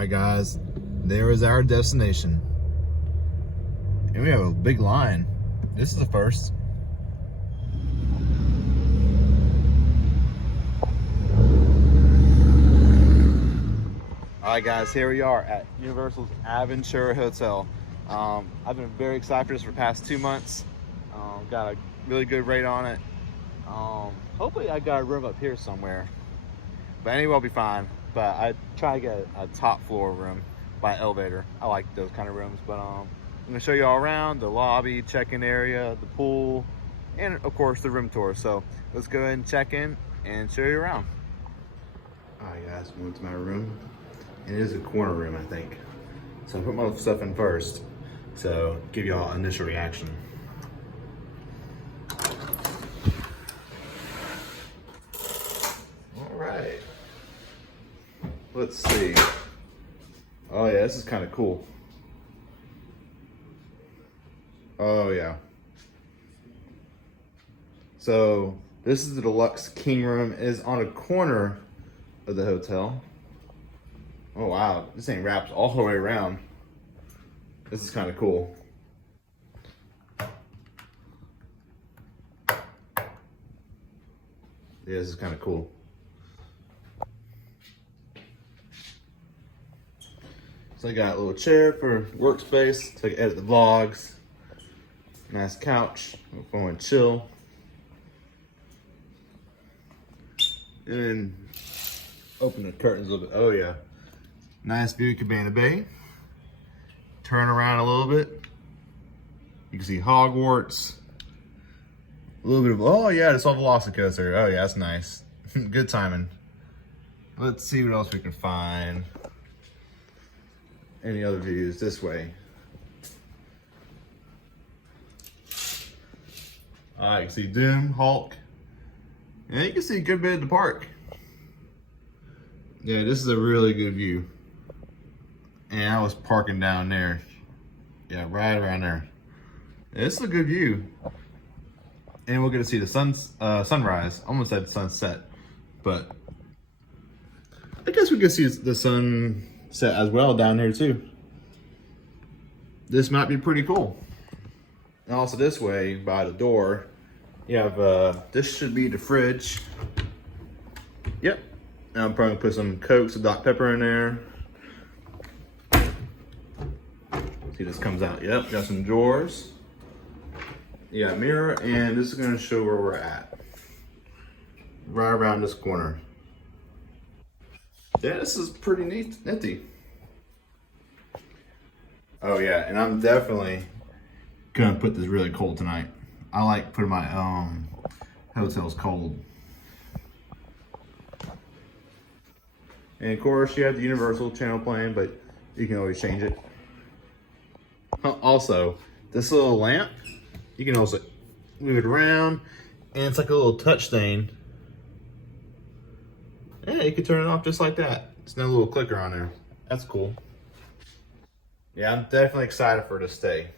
right, guys, there is our destination. And we have a big line. This is the first. All right, guys, here we are at Universal's Aventura Hotel. I've been very excited for this for the past 2 months. Got a really good rate on it. Hopefully I got a room up here somewhere. But anyway, I'll be fine. But I try to get a top floor room by elevator. I like those kind of rooms. But I'm gonna show you all around the lobby, check-in area, the pool, and of course the room tour. So let's go ahead and check in and show you around. All right, guys, we went to my room. It is a corner room, I think. So I put my stuff in first. So give y'all initial reaction. All right. Let's see. Oh yeah, this is kind of cool. Oh yeah. So this is the deluxe king room. It is on a corner of the hotel. Oh wow, this thing wraps all the way around. This is kind of cool. Yeah, this is kind of cool. So I got a little chair for workspace so I can edit the vlogs. Nice couch, go and chill. And then open the curtains a little bit. Oh yeah. Nice view of Cabana Bay. Turn around a little bit. You can see Hogwarts. A little bit of, oh yeah, it's all Velocicoaster. Oh yeah, that's nice. Good timing. Let's see what else we can find. Any other views this way? All right, you can see Doom, Hulk. And you can see a good bit of the park. Yeah, this is a really good view. And I was parking down there. Yeah, right around there. This is a good view. And we'll get to see the sunrise. Almost said sunset, but I guess we can see the sunset as well down here too. This might be pretty cool. And also this way by the door, you have this should be the fridge. Yep. And I'm probably gonna put some Cokes and Dr. Pepper in there. See, this comes out. Yep, got some drawers. You got a mirror, and this is gonna show where we're at. Right around this corner. Yeah, this is pretty neat, nifty. Oh yeah, and I'm definitely gonna put this really cold tonight. I like putting my hotels cold. And of course, you have the Universal channel playing, but you can always change it. Also, this little lamp, you can also move it around, and it's like a little touch thing. Yeah, you can turn it off just like that. It's no little clicker on there. That's cool. Yeah, I'm definitely excited for this stay.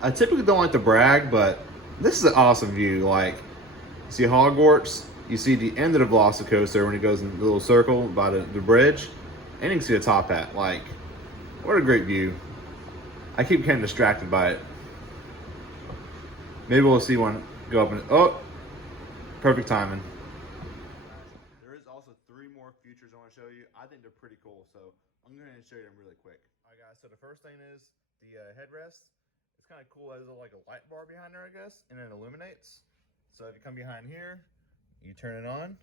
I typically don't like to brag, but this is an awesome view. Like, you see Hogwarts, you see the end of the Velocicoaster when it goes in the little circle by the bridge, and you can see the top hat. Like, what a great view. I keep getting distracted by it. Maybe we'll see one go up and, oh, perfect timing. There is also 3 more features I want to show you. I think they're pretty cool, so I'm going to show you them really quick. All right, guys, so the first thing is the headrest. It's kind of cool. It has like a light bar behind there, I guess, and it illuminates. So if you come behind here, you turn it on,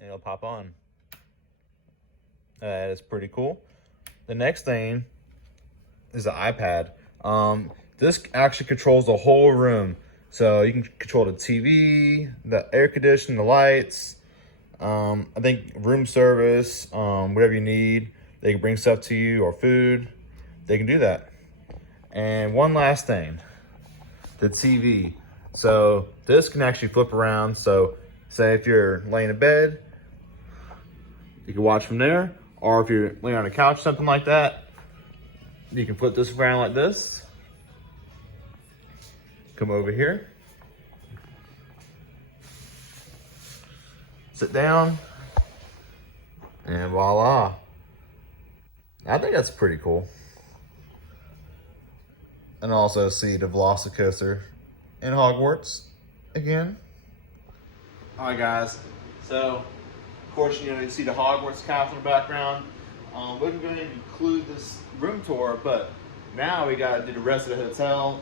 and it'll pop on. That is pretty cool. The next thing is the iPad. This actually controls the whole room. So you can control the TV, the air conditioning, the lights, I think room service, whatever you need. They can bring stuff to you or food. They can do that. And one last thing, the TV. So this can actually flip around. So say if you're laying in bed, you can watch from there. Or if you're laying on a couch, something like that, you can flip this around like this. Come over here. Sit down. And voila. I think that's pretty cool. And also see the Velocicoaster in Hogwarts again. All right, guys. So, of course, you see the Hogwarts castle in the background. We're going to include this room tour, but now we got to do the rest of the hotel.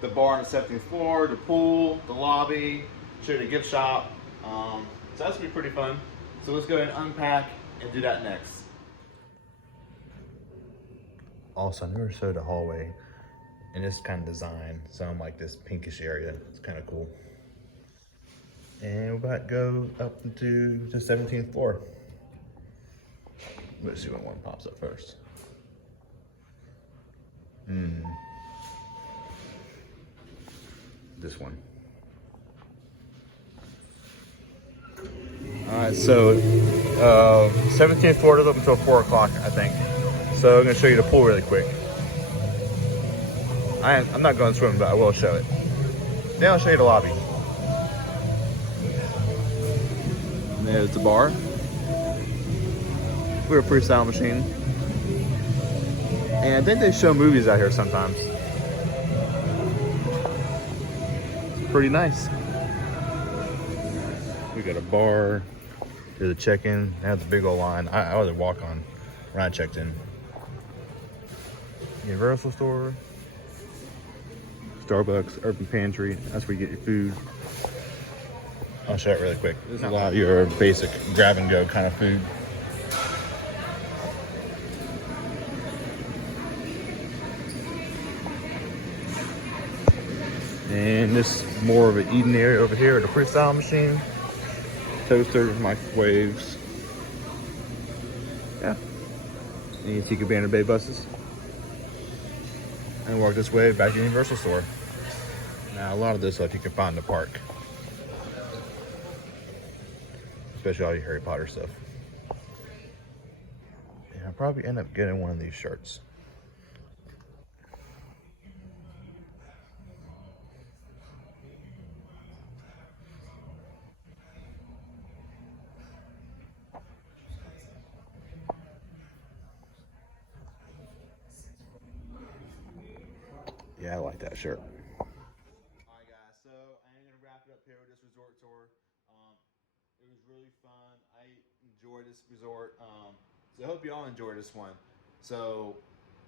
The bar on the 17th floor, the pool, the lobby, show you the gift shop. So that's going to be pretty fun. So let's go ahead and unpack and do that next. Also, I never showed the hallway and this kind of design. So I'm like this pinkish area. It's kind of cool. And we're about to go up into the 17th floor. Let's see what one pops up first. This one. All right, so 17th floor is up until 4 o'clock, I think. So I'm gonna show you the pool really quick. I'm not going to swim, but I will show it. Then I'll show you the lobby. And there's the bar. We're a freestyle machine. And I think they show movies out here sometimes. It's pretty nice. We got a bar. There's a check-in. They have the big old line. I was a walk-on when I checked in. Universal store. Starbucks, Urban Pantry. That's where you get your food. I'll show it really quick. This is a lot of your basic grab and go kind of food. And this is more of an eating area over here at the freestyle machine. Toasters, microwaves. Yeah. And you see Cabana Bay buses. And walk this way back to Universal store. Now a lot of this stuff you can find in the park. Especially all your Harry Potter stuff. And I'll probably end up getting one of these shirts. Yeah, I like that shirt. Alright guys, so I am going to wrap it up here with this resort tour. It was really fun. I enjoyed this resort. So I hope you all enjoyed this one. So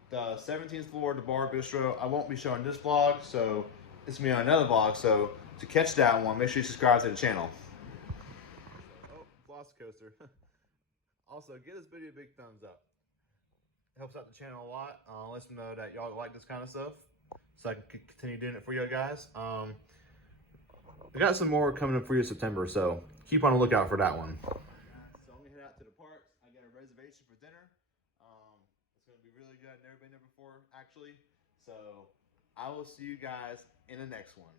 the 17th floor, the bar bistro, I won't be showing this vlog, so it's going to be on another vlog. So to catch that one, make sure you subscribe to the channel. Oh, Velocicoaster. Also, give this video a big thumbs up. It helps out the channel a lot. Lets me know that y'all like this kind of stuff, so I can continue doing it for you guys. I got some more coming up for you in September, so keep on the lookout for that one. So I'm gonna head out to the park. I got a reservation for dinner. It's gonna be really good. I've never been there before, actually. So I will see you guys in the next one.